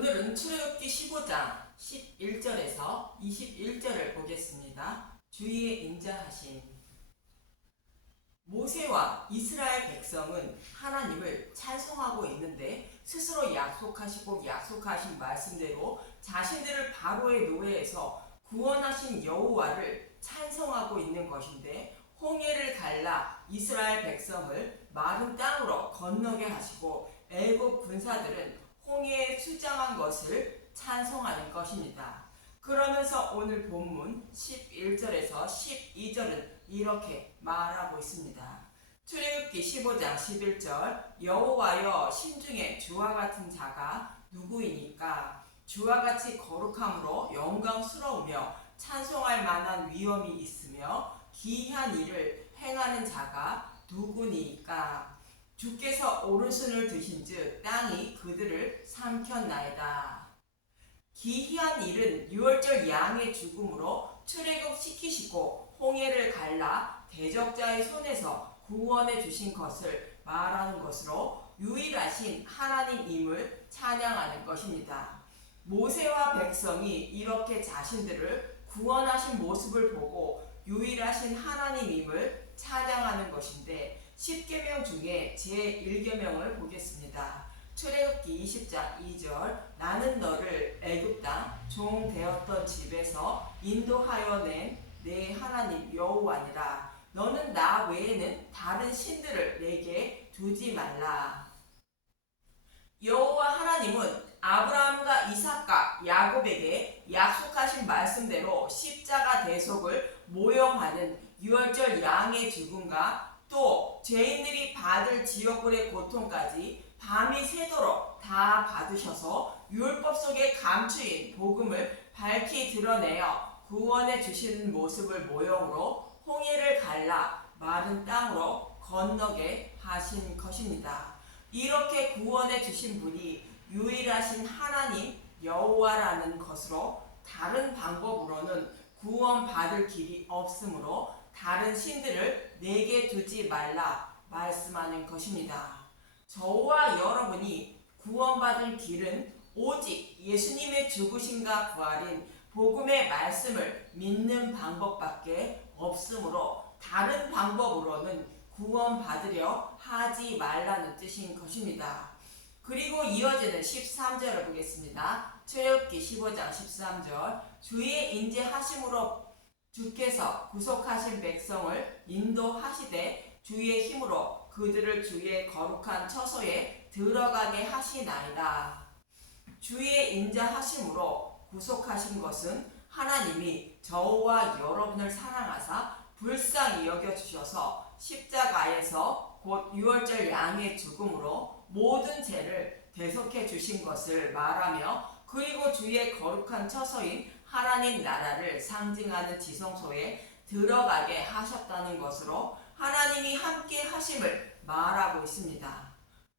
오늘은 출애굽기 15장 11절에서 21절을 보겠습니다. 주의 인자하심. 모세와 이스라엘 백성은 하나님을 찬송하고 있는데 스스로 약속하신 말씀대로 자신들을 바로의 노예에서 구원하신 여호와를 찬송하고 있는 것인데, 홍해를 갈라 이스라엘 백성을 마른 땅으로 건너게 하시고 애굽 군사들은 홍해에 수장한 것을 찬송하는 것입니다. 그러면서 오늘 본문 11절에서 12절은 이렇게 말하고 있습니다. 출애굽기 15장 11절, 여호와여, 심중에 주와 같은 자가 누구이니까? 주와 같이 거룩함으로 영광스러우며 찬송할 만한 위엄이 있으며 기이한 일을 행하는 자가 누구니까? 주께서 오른손을 드신즉 땅이 그들을 삼켰나이다. 기이한 일은 유월절 양의 죽음으로 출애굽시키시고 홍해를 갈라 대적자의 손에서 구원해 주신 것을 말하는 것으로 유일하신 하나님임을 찬양하는 것입니다. 모세와 백성이 이렇게 자신들을 구원하신 모습을 보고 유일하신 하나님임을 찬양하는 것인데, 10계명 중에 제1계명을 보겠습니다. 출애굽기 20장 2절, 나는 너를 애굽 땅 종 되었던 집에서 인도하여 낸 내 하나님 여호와니라. 너는 나 외에는 다른 신들을 내게 두지 말라. 여호와 하나님은 아브라함과 이삭과 야곱에게 약속하신 말씀대로 십자가 대속을 모형하는 유월절 양의 죽음과 또 죄인들이 받을 지옥불의 고통까지 밤이 새도록 다 받으셔서 율법 속에 감추인 복음을 밝히 드러내어 구원해 주시는 모습을 모형으로 홍해를 갈라 마른 땅으로 건너게 하신 것입니다. 이렇게 구원해 주신 분이 유일하신 하나님 여호와라는 것으로, 다른 방법으로는 구원받을 길이 없으므로 다른 신들을 내게 두지 말라 말씀하는 것입니다. 저와 여러분이 구원받을 길은 오직 예수님의 죽으심과 부활인 복음의 말씀을 믿는 방법밖에 없으므로 다른 방법으로는 구원받으려 하지 말라는 뜻인 것입니다. 그리고 이어지는 13절을 보겠습니다. 출애굽기 15장 13절, 주의 인자하심으로 주께서 구속하신 백성을 인도하시되 주의 힘으로 그들을 주의 거룩한 처소에 들어가게 하시나이다. 주의 인자하심으로 구속하신 것은 하나님이 저와 여러분을 사랑하사 불쌍히 여겨주셔서 십자가에서 곧 유월절 양의 죽음으로 모든 죄를 대속해 주신 것을 말하며, 그리고 주의 거룩한 처소인 하나님 나라를 상징하는 지성소에 들어가게 하셨다는 것으로 하나님이 함께 하심을 말하고 있습니다.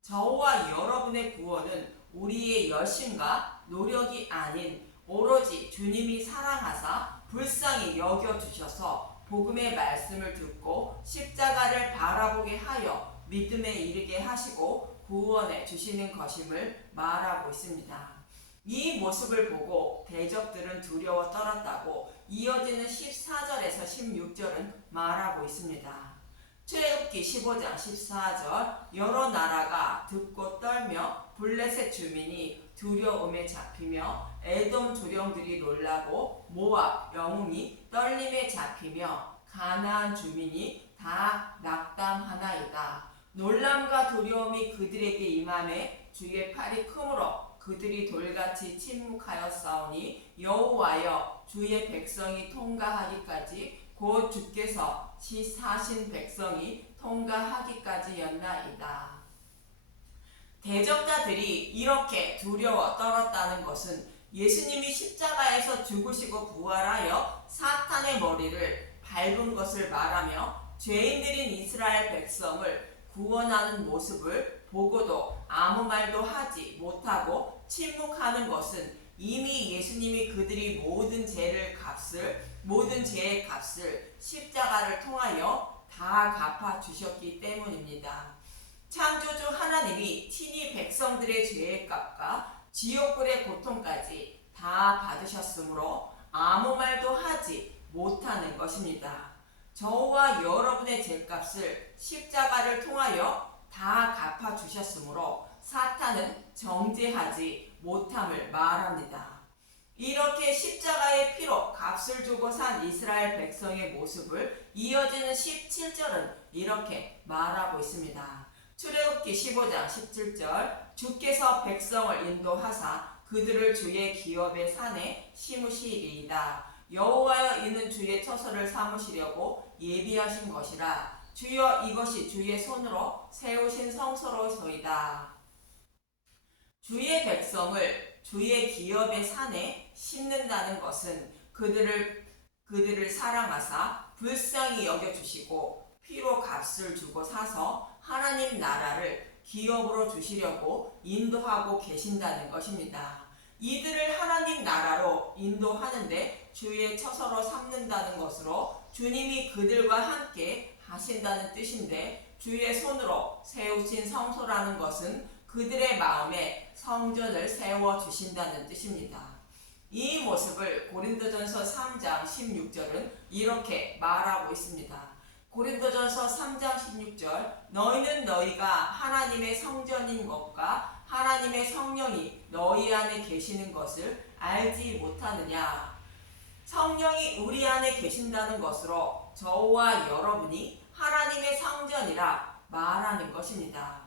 저와 여러분의 구원은 우리의 열심과 노력이 아닌 오로지 주님이 사랑하사 불쌍히 여겨주셔서 복음의 말씀을 듣고 십자가를 바라보게 하여 믿음에 이르게 하시고 구원해 주시는 것임을 말하고 있습니다. 이 모습을 보고 대적들은 두려워 떨었다고 이어지는 14절에서 16절은 말하고 있습니다. 출애굽기 15장 14절, 여러 나라가 듣고 떨며 블레셋 주민이 두려움에 잡히며 에돔 조령들이 놀라고 모압 영웅이 떨림에 잡히며 가나안 주민이 다 낙담하나이다. 놀람과 두려움이 그들에게 임함에 주의 팔이 크므로 그들이 돌같이 침묵하였사오니, 여호와여, 주의 백성이 통과하기까지 곧 주께서 사신 백성이 통과하기까지였나이다. 대적자들이 이렇게 두려워 떨었다는 것은 예수님이 십자가에서 죽으시고 부활하여 사탄의 머리를 밟은 것을 말하며, 죄인들인 이스라엘 백성을 구원하는 모습을 보고도 아무 말도 하지 못하고 침묵하는 것은 이미 예수님이 그들이 모든 죄의 값을 십자가를 통하여 다 갚아 주셨기 때문입니다. 창조주 하나님이 친히 백성들의 죄의 값과 지옥불의 고통까지 다 받으셨으므로 아무 말도 하지 못하는 것입니다. 저와 여러분의 죄값을 십자가를 통하여 다 갚아주셨으므로 사탄은 정죄하지 못함을 말합니다. 이렇게 십자가의 피로 값을 주고 산 이스라엘 백성의 모습을 이어지는 17절은 이렇게 말하고 있습니다. 출애굽기 15장 17절 주께서 백성을 인도하사 그들을 주의 기업의 산에 심으시리이다. 여호와여 이는 주의 처소를 삼으시려고 예비하신 것이라. 주여 이것이 주의 손으로 세우신 성소로소이다. 주의 백성을 주의 기업의 산에 심는다는 것은 그들을 사랑하사 불쌍히 여겨주시고 피로 값을 주고 사서 하나님 나라를 기업으로 주시려고 인도하고 계신다는 것입니다. 이들을 하나님 나라로 인도하는데 주의 처소로 삼는다는 것으로 주님이 그들과 함께 하신다는 뜻인데, 주의 손으로 세우신 성소라는 것은 그들의 마음에 성전을 세워주신다는 뜻입니다. 이 모습을 고린도전서 3장 16절은 이렇게 말하고 있습니다. 고린도전서 3장 16절 너희는 너희가 하나님의 성전인 것과 하나님의 성령이 너희 안에 계시는 것을 알지 못하느냐. 성령이 우리 안에 계신다는 것으로 저와 여러분이 하나님의 성전이라 말하는 것입니다.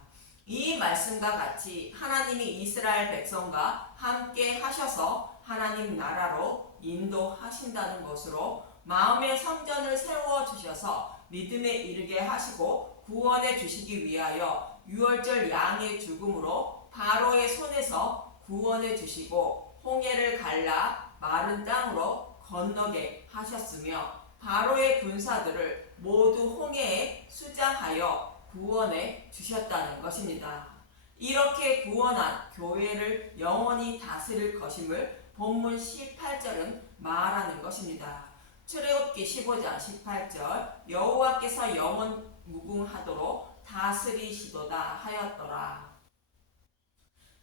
이 말씀과 같이 하나님이 이스라엘 백성과 함께 하셔서 하나님 나라로 인도하신다는 것으로 마음의 성전을 세워주셔서 믿음에 이르게 하시고 구원해 주시기 위하여 유월절 양의 죽음으로 바로의 손에서 구원해 주시고 홍해를 갈라 마른 땅으로 건너게 하셨으며 바로의 군사들을 모두 홍해에 수장하여 구원해 주셨다는 것입니다. 이렇게 구원한 교회를 영원히 다스릴 것임을 본문 18절은 말하는 것입니다. 출애굽기 15장 18절 여호와께서 영원 무궁하도록 다스리시도다 하였더라.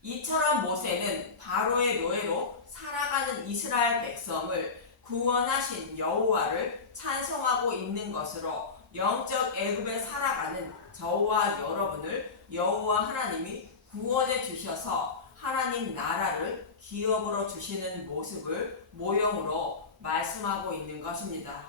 이처럼 모세는 바로의 노예로 살아가는 이스라엘 백성을 구원하신 여호와를 찬송하고 있는 것으로 영적 애굽에 살아가는 저와 여러분을 여호와 하나님이 구원해 주셔서 하나님 나라를 기업으로 주시는 모습을 모형으로 말씀하고 있는 것입니다.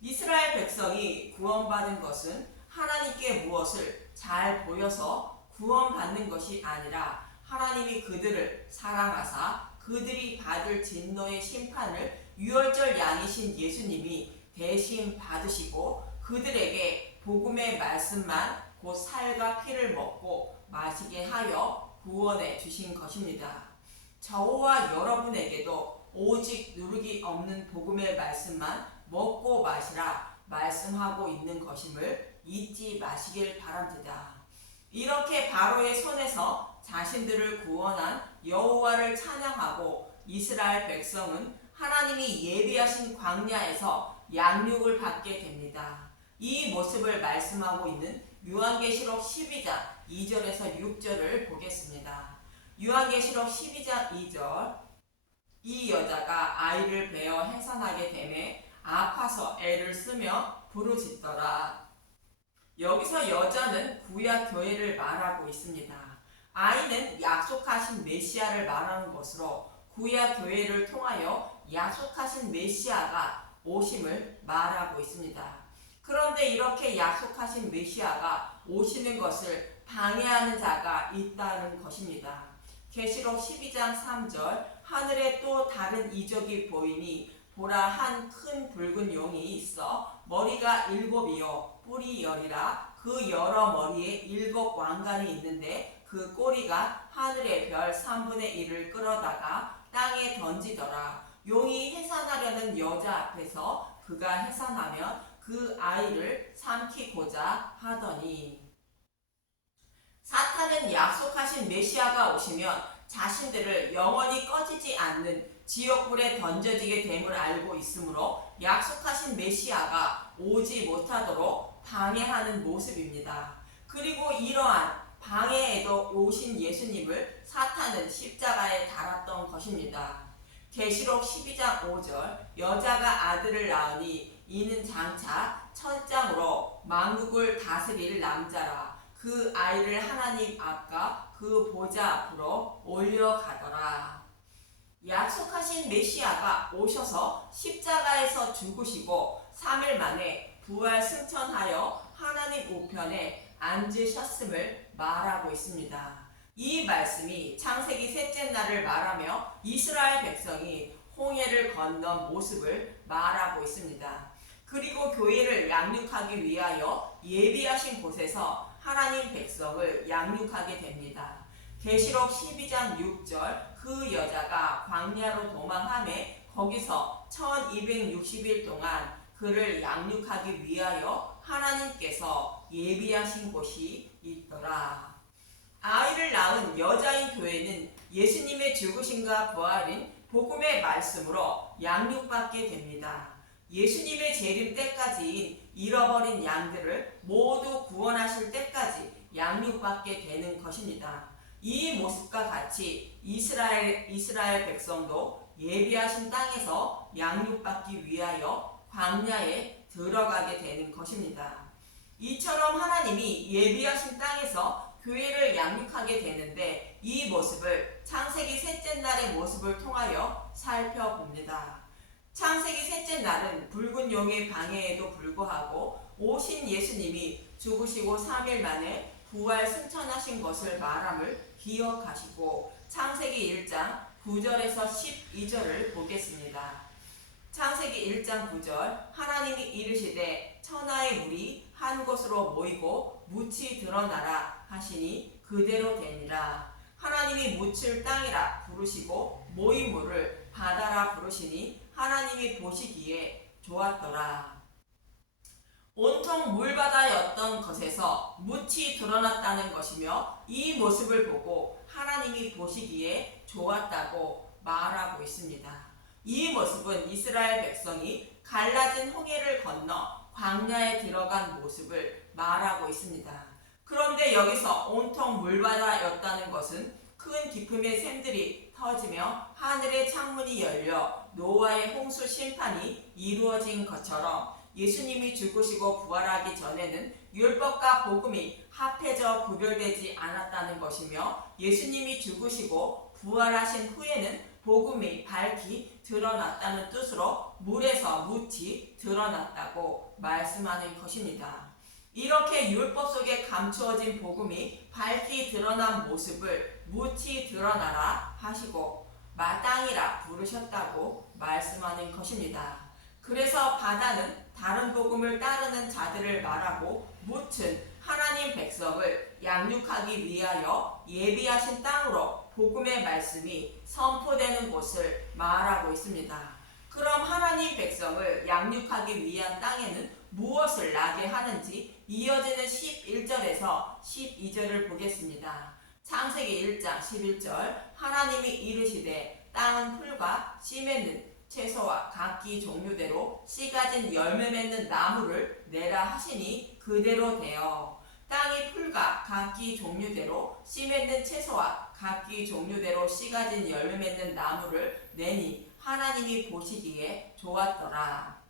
이스라엘 백성이 구원받은 것은 하나님께 무엇을 잘 보여서 구원받는 것이 아니라 하나님이 그들을 사랑하사 그들이 받을 진노의 심판을 유월절 양이신 예수님이 대신 받으시고 그들에게 복음의 말씀만 곧 살과 피를 먹고 마시게 하여 구원해 주신 것입니다. 저와 여러분에게도 오직 누르기 없는 복음의 말씀만 먹고 마시라 말씀하고 있는 것임을 잊지 마시길 바랍니다. 이렇게 바로의 손에서 자신들을 구원한 여호와를 찬양하고 이스라엘 백성은 하나님이 예비하신 광야에서 양육을 받게 됩니다. 이 모습을 말씀하고 있는 요한계시록 12장 2절에서 6절을 보겠습니다. 요한계시록 12장 2절 이 여자가 아이를 베어 해산하게 되매 아파서 애를 쓰며 부르짖더라. 여기서 여자는 구약 교회를 말하고 있습니다. 아이는 약속하신 메시아를 말하는 것으로 구약 교회를 통하여 약속하신 메시아가 오심을 말하고 있습니다. 그런데 이렇게 약속하신 메시아가 오시는 것을 방해하는 자가 있다는 것입니다. 계시록 12장 3절 하늘에 또 다른 이적이 보이니 보라 한 큰 붉은 용이 있어 머리가 7이요 뿔이 10이라. 그 여러 머리에 7 왕관이 있는데 그 꼬리가 하늘의 별 3분의 1을 끌어다가 땅에 던지더라. 용이 해산하려는 여자 앞에서 그가 해산하면 그 아이를 삼키고자 하더니, 사탄은 약속하신 메시아가 오시면 자신들을 영원히 꺼지지 않는 지옥불에 던져지게 됨을 알고 있으므로 약속하신 메시아가 오지 못하도록 방해하는 모습입니다. 그리고 이러한 방해에도 오신 예수님을 사탄은 십자가에 달았던 것입니다. 계시록 12장 5절 여자가 아들을 낳으니 이는 장차 천장으로 만국을 다스릴 남자라. 그 아이를 하나님 앞과 그 보좌 앞으로 올려가더라. 약속하신 메시아가 오셔서 십자가에서 죽으시고 3일 만에 부활 승천하여 하나님 우편에 앉으셨음을 말하고 있습니다. 이 말씀이 창세기 셋째 날을 말하며 이스라엘 백성이 홍해를 건넌 모습을 말하고 있습니다. 그리고 교회를 양육하기 위하여 예비하신 곳에서 하나님 백성을 양육하게 됩니다. 계시록 12장 6절 그 여자가 광야로 도망하매 거기서 1260일 동안 그를 양육하기 위하여 하나님께서 예비하신 곳이 있더라. 아이를 낳은 여자인 교회는 예수님의 죽으심과 부활인 복음의 말씀으로 양육받게 됩니다. 예수님의 재림 때까지인 잃어버린 양들을 모두 구원하실 때까지 양육받게 되는 것입니다. 이 모습과 같이 이스라엘 백성도 예비하신 땅에서 양육받기 위하여 광야에 들어가게 되는 것입니다. 이처럼 하나님이 예비하신 땅에서 교회를 양육하게 되는데 이 모습을 창세기 셋째 날의 모습을 통하여 살펴봅니다. 창세기 셋째 날은 붉은 용의 방해에도 불구하고 오신 예수님이 죽으시고 3일 만에 부활 승천하신 것을 말함을 기억하시고 창세기 1장 9절에서 12절을 보겠습니다. 창세기 1장 9절 하나님이 이르시되 천하의 물이 한 곳으로 모이고 묻이 드러나라 하시니 그대로 되니라. 하나님이 묻을 땅이라 부르시고 모인 물을 바다라 부르시니 하나님이 보시기에 좋았더라. 온통 물바다였던 것에서 묻이 드러났다는 것이며 이 모습을 보고 하나님이 보시기에 좋았다고 말하고 있습니다. 이 모습은 이스라엘 백성이 갈라진 홍해를 건너 광야에 들어간 모습을 말하고 있습니다. 그런데 여기서 온통 물바다였다는 것은 큰 기쁨의 샘들이 터지며 하늘의 창문이 열려 노아의 홍수 심판이 이루어진 것처럼 예수님이 죽으시고 부활하기 전에는 율법과 복음이 합해져 구별되지 않았다는 것이며 예수님이 죽으시고 부활하신 후에는 복음이 밝히 드러났다는 뜻으로 물에서 묻이 드러났다고 말씀하는 것입니다. 이렇게 율법 속에 감추어진 복음이 밝히 드러난 모습을 묻이 드러나라 하시고 마땅이라 부르셨다고 말씀하는 것입니다. 그래서 바다는 다른 복음을 따르는 자들을 말하고 묻은 하나님 백성을 양육하기 위하여 예비하신 땅으로 복음의 말씀이 선포되는 곳을 말하고 있습니다. 그럼 하나님 백성을 양육하기 위한 땅에는 무엇을 나게 하는지 이어지는 11절에서 12절을 보겠습니다. 창세기 1장 11절 하나님이 이르시되 땅은 풀과 씨 맺는 채소와 각기 종류대로 씨 가진 열매 맺는 나무를 내라 하시니 그대로 되어 땅이 풀과 각기 종류대로 씨 맺는 채소와 각기 종류대로 씨 가진 열매 맺는 나무를 내니 하나님이 보시기에 좋았더라.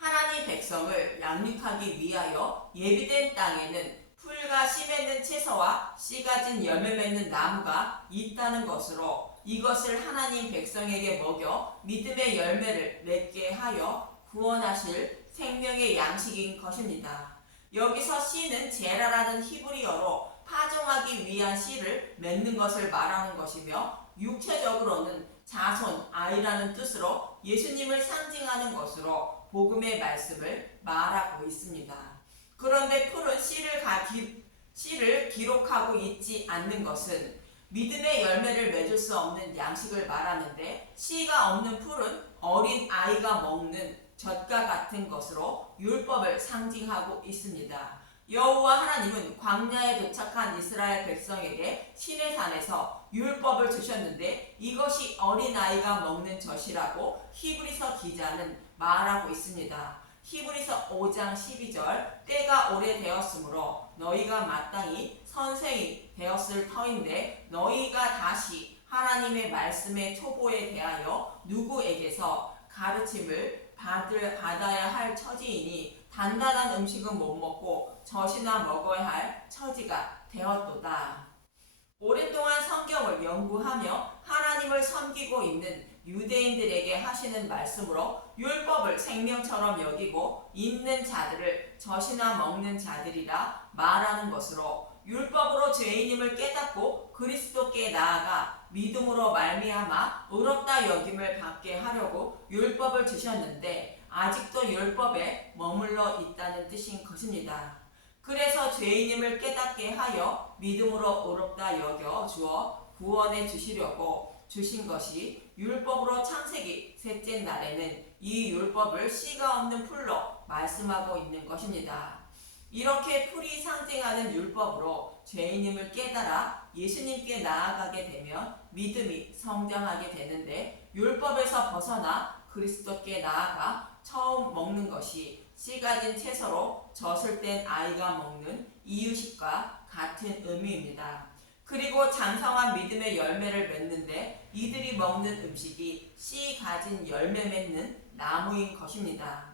하나님 백성을 양육하기 위하여 예비된 땅에는 풀과 씨 맺는 채소와 씨 가진 열매 맺는 나무가 있다는 것으로 이것을 하나님 백성에게 먹여 믿음의 열매를 맺게 하여 구원하실 생명의 양식인 것입니다. 여기서 씨는 제라라는 히브리어로 파종하기 위한 씨를 맺는 것을 말하는 것이며 육체적으로는 자손, 아이라는 뜻으로 예수님을 상징하는 것으로 복음의 말씀을 말하고 있습니다. 그런데 풀은 씨를 기록하고 있지 않는 것은 믿음의 열매를 맺을 수 없는 양식을 말하는데 씨가 없는 풀은 어린 아이가 먹는 젖과 같은 것으로 율법을 상징하고 있습니다. 여호와 하나님은 광야에 도착한 이스라엘 백성에게 시내산에서 율법을 주셨는데 이것이 어린아이가 먹는 젖이라고 히브리서 기자는 말하고 있습니다. 히브리서 5장 12절 때가 오래되었으므로 너희가 마땅히 선생이 되었을 터인데 너희가 다시 하나님의 말씀의 초보에 대하여 누구에게서 가르침을 받아야 할 처지이니 단단한 음식은 못 먹고 젖이나 먹어야 할 처지가 되었도다. 오랜 동안 성경을 연구하며 하나님을 섬기고 있는 유대인들에게 하시는 말씀으로 율법을 생명처럼 여기고 있는 자들을 젖이나 먹는 자들이라 말하는 것으로 율법으로 죄인임을 깨닫고 그리스도께 나아가 믿음으로 말미암아 의롭다 여김을 받게 하려고 율법을 주셨는데 아직도 율법에 머물러 있다는 뜻인 것입니다. 그래서 죄인임을 깨닫게 하여 믿음으로 의롭다 여겨 주어 구원해 주시려고 주신 것이 율법으로 창세기 셋째 날에는 이 율법을 씨가 없는 풀로 말씀하고 있는 것입니다. 이렇게 풀이 상징하는 율법으로 죄인임을 깨달아 예수님께 나아가게 되면 믿음이 성장하게 되는데 율법에서 벗어나 그리스도께 나아가 처음 먹는 것이 씨 가진 채소로 젖을 뗀 아이가 먹는 이유식과 같은 의미입니다. 그리고 장성한 믿음의 열매를 맺는데 이들이 먹는 음식이 씨 가진 열매 맺는 나무인 것입니다.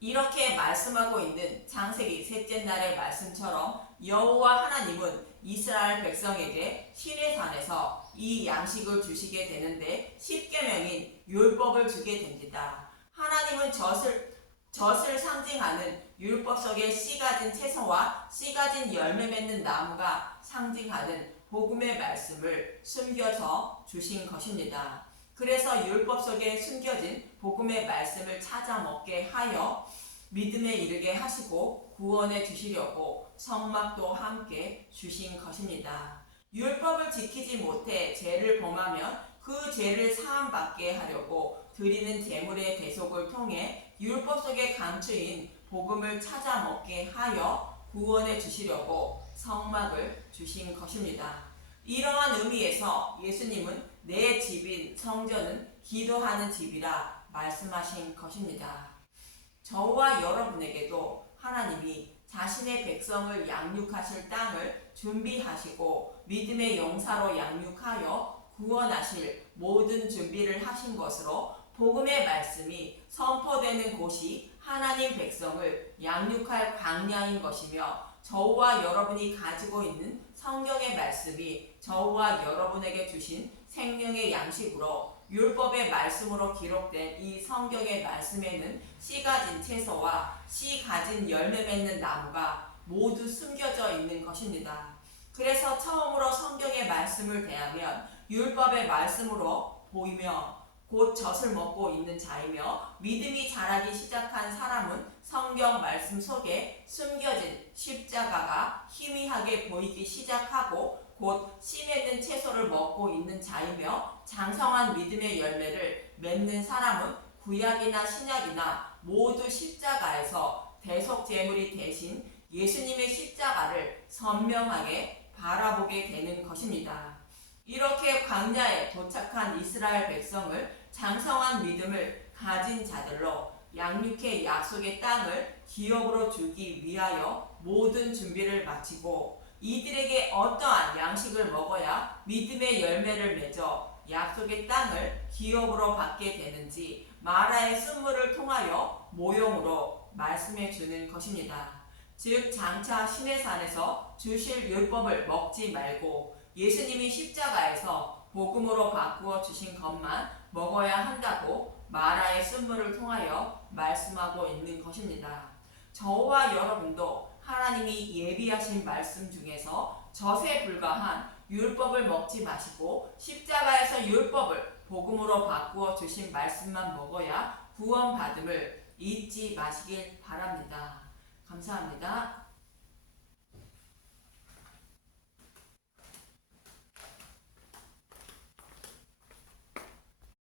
이렇게 말씀하고 있는 창세기 셋째 날의 말씀처럼 여호와 하나님은 이스라엘 백성에게 시내산에서 이 양식을 주시게 되는데 십계명인 율법을 주게 됩니다. 하나님은 젖을 상징하는 율법 속에 씨 가진 채소와 씨 가진 열매 맺는 나무가 상징하는 복음의 말씀을 숨겨져 주신 것입니다. 그래서 율법 속에 숨겨진 복음의 말씀을 찾아 먹게 하여 믿음에 이르게 하시고 구원해 주시려고 성막도 함께 주신 것입니다. 율법을 지키지 못해 죄를 범하면 그 죄를 사함받게 하려고 드리는 제물의 대속을 통해 율법 속에 감추인 복음을 찾아 먹게 하여 구원해 주시려고 성막을 주신 것입니다. 이러한 의미에서 예수님은 내 집인 성전은 기도하는 집이라 말씀하신 것입니다. 저와 여러분에게도 하나님이 자신의 백성을 양육하실 땅을 준비하시고 믿음의 용사로 양육하여 구원하실 모든 준비를 하신 것으로 복음의 말씀이 선포되는 곳이 하나님 백성을 양육할 광야인 것이며 저와 여러분이 가지고 있는 성경의 말씀이 저와 여러분에게 주신 생명의 양식으로 율법의 말씀으로 기록된 이 성경의 말씀에는 씨 가진 채소와 씨 가진 열매 맺는 나무가 모두 숨겨져 있는 것입니다. 그래서 처음으로 성경의 말씀을 대하면 율법의 말씀으로 보이며 곧 젖을 먹고 있는 자이며 믿음이 자라기 시작한 사람은 성경 말씀 속에 숨겨진 십자가가 희미하게 보이기 시작하고 곧 씨 맺는 채소를 먹고 있는 자이며 장성한 믿음의 열매를 맺는 사람은 구약이나 신약이나 모두 십자가에서 대속 제물이 되신 예수님의 십자가를 선명하게 바라보게 되는 것입니다. 이렇게 광야에 도착한 이스라엘 백성을 장성한 믿음을 가진 자들로 양육해 약속의 땅을 기업으로 주기 위하여 모든 준비를 마치고 이들에게 어떠한 양식을 먹어야 믿음의 열매를 맺어 약속의 땅을 기업으로 받게 되는지 마라의 쓴물을 통하여 모형으로 말씀해 주는 것입니다. 즉 장차 시내산에서 주실 율법을 먹지 말고 예수님이 십자가에서 복음으로 바꾸어 주신 것만 먹어야 한다고 마라의 쓴물을 통하여 말씀하고 있는 것입니다. 저와 여러분도 하나님이 예비하신 말씀 중에서 젖에 불과한 율법을 먹지 마시고 십자가에서 율법을 복음으로 바꾸어 주신 말씀만 먹어야 구원받음을 잊지 마시길 바랍니다. 감사합니다.